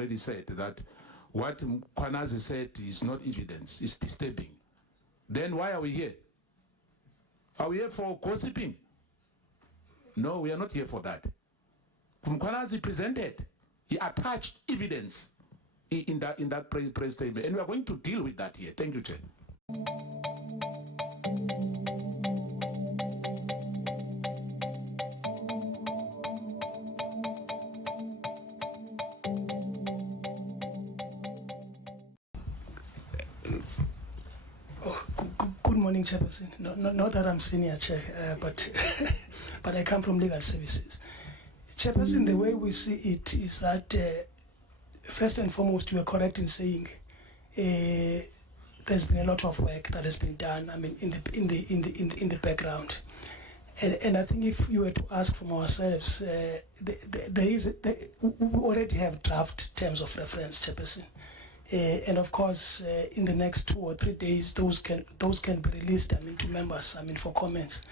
already said that what Mkhwanazi said is not evidence, it's disturbing. Then why are we here? Are we here for gossiping? No, we are not here for that. Mkhwanazi presented, he attached evidence in that press statement, and we are going to deal with that here. Thank you, Chair. Good morning, Chairperson. Not that I'm senior, Chair, but but I come from legal services. Chairperson, the way we see it is that first and foremost, you are correct in saying there's been a lot of work that has been done. I mean, in the background, and I think if you were to ask from ourselves, we already have draft terms of reference, Chairperson. And of course, in the next 2 or 3 days, those can be released. I mean, to members. I mean, for comments.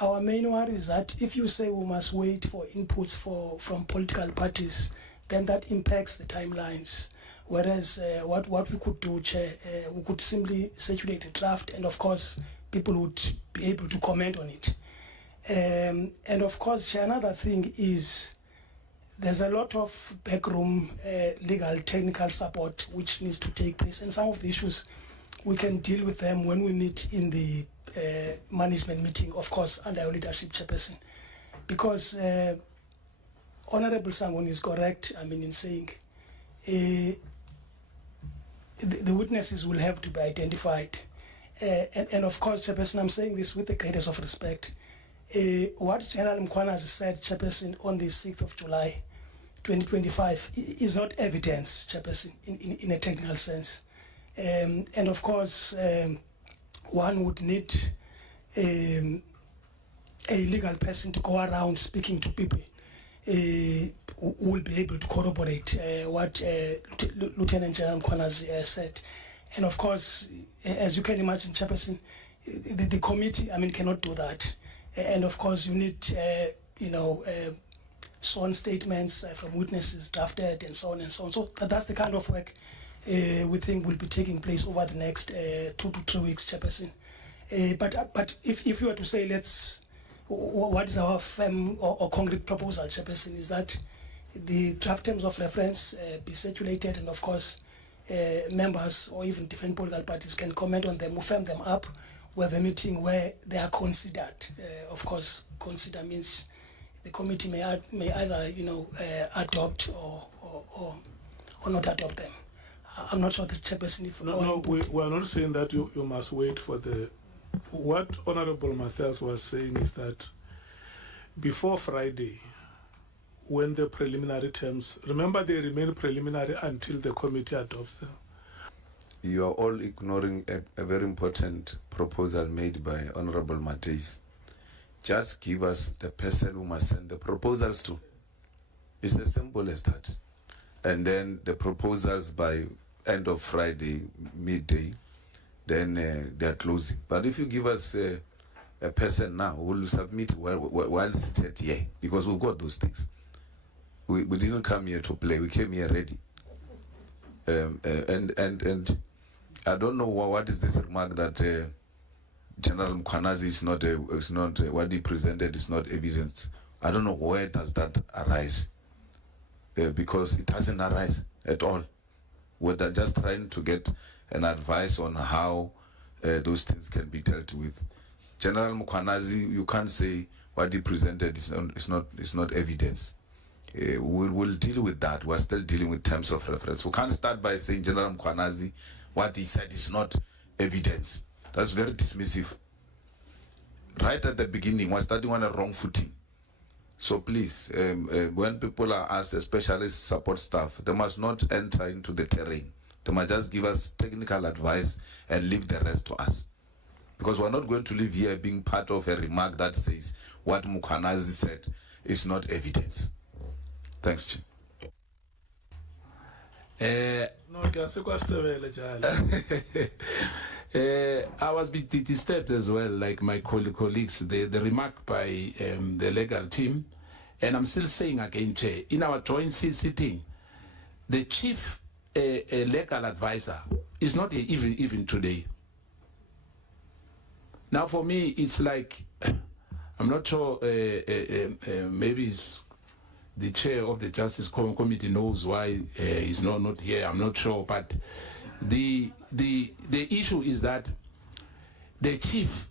Our main worry is that if you say we must wait for inputs from political parties, then that impacts the timelines. Whereas what we could do, Chair, we could simply circulate a draft, and of course, people would be able to comment on it. And of course, Chair, another thing is, there's a lot of backroom legal technical support which needs to take place, and some of the issues we can deal with them when we meet in the management meeting, of course, under your leadership, Chairperson. Because Honorable Sangoni is correct, I mean, in saying the witnesses will have to be identified. And of course, Chairperson, I'm saying this with the greatest of respect. What General Mkhwanazi said, Chairperson, on the 6th of July, 2025 is not evidence, Chairperson, in a technical sense. And of course, one would need a legal person to go around speaking to people who will be able to corroborate what Lieutenant General Mkhwanazi said. And of course, as you can imagine, Chairperson, the committee, I mean, cannot do that. And of course, you need, sworn statements from witnesses drafted and so on and so on. So that's the kind of work we think will be taking place over the next 2 to 3 weeks, Chairperson. But if you were to say, what is our firm or concrete proposal, Chairperson, is that the draft terms of reference be circulated, and of course, members or even different political parties can comment on them, we firm them up. We have a meeting where they are considered. Of course, consider means the committee may either adopt or not adopt them. I'm not sure the Chairperson. If we are not saying that you must wait for the. What Honorable Mkhwanazi was saying is that before Friday, when the preliminary terms, remember they remain preliminary until the committee adopts them. You are all ignoring a very important proposal made by Honorable Mkhwanazi'S. Just give us the person who must send the proposals to. It's as simple as that. And then the proposals by end of Friday, midday, then they are closing. But if you give us a person now who will submit while seated here, because we've got those things. We didn't come here to play. We came here ready. And I don't know what is this remark that General Mkhwanazi is not what he presented is not evidence. I don't know where does that arise, because it doesn't arise at all. We're just trying to get an advice on how those things can be dealt with. General Mkhwanazi, you can't say what he presented is not evidence. We'll deal with that. We're still dealing with terms of reference. We can't start by saying General Mkhwanazi, what he said is not evidence. That's very dismissive. Right at the beginning, we're starting on a wrong footing. So please, when people are asked, especially support staff, they must not enter into the terrain. They must just give us technical advice and leave the rest to us. Because we're not going to live here being part of a remark that says what Mkhwanazi said is not evidence. Thanks, Chief. I was a bit disturbed as well, like my colleagues, the remark by the legal team. And I'm still saying again, Chair, in our joint sitting, the chief legal advisor is not here even today. Now for me, it's like, I'm not sure, maybe it's the chair of the Justice Committee knows why he's not here, I'm not sure, but the issue is that the chief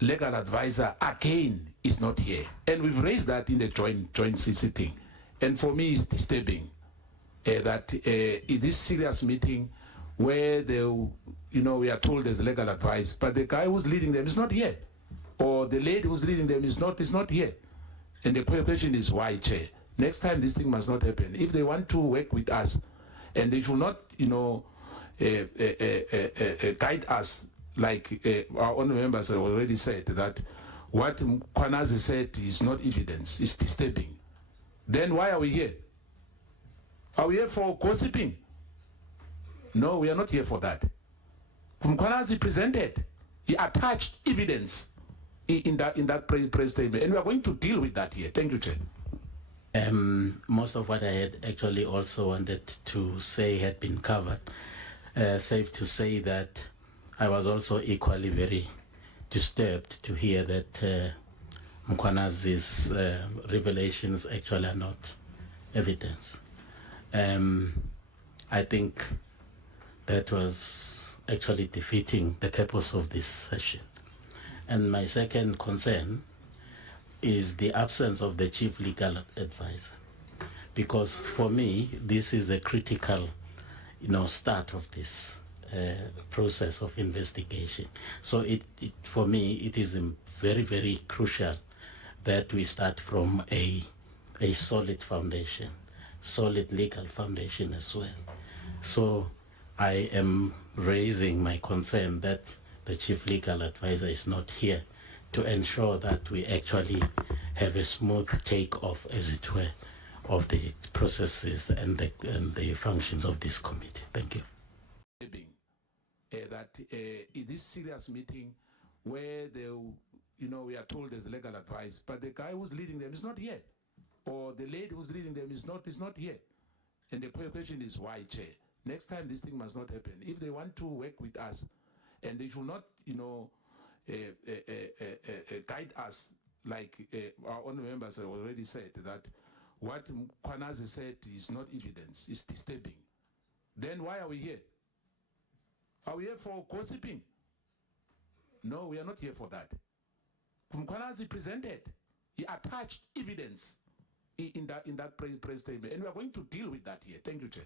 legal advisor again is not here, and we've raised that in the joint CC thing, and for me it's disturbing that in this serious meeting where we are told there's legal advice, but the guy who's leading them is not here, or the lady who's leading them is not here, and the question is why, Chair? Next time this thing must not happen. If they want to work with us, and they should not, guide us like our own members have already said, that what Mkhwanazi'S said is not evidence, it's disturbing. Then why are we here? Are we here for gossiping? No, we are not here for that. Mkhwanazi'S presented, he attached evidence in that press statement, and we are going to deal with that here. Thank you, Chair. Most of what I had actually also wanted to say had been covered. Safe to say that I was also equally very disturbed to hear that Mkhwanazi'S revelations actually are not evidence. I think that was actually defeating the purpose of this session. And my second concern is the absence of the chief legal advisor, because for me this is a critical start of this process of investigation. So for me it is very, very crucial that we start from a solid foundation, solid legal foundation as well. So I am raising my concern that the chief legal advisor is not here to ensure that we actually have a smooth take-off, as it were, of the processes and the functions of this committee. Thank you. That in this serious meeting where we are told there's legal advice, but the guy who's leading them is not here, or the lady who's leading them is not here, and the question is why, Chair? Next time this thing must not happen. If they want to work with us, and they should not guide us like our own members have already said, that what Mkhwanazi'S said is not evidence, it's disturbing. Then why are we here? Are we here for gossiping? No, we are not here for that. Mkhwanazi'S presented, he attached evidence in that press statement, and we are going to deal with that here. Thank you, Chair.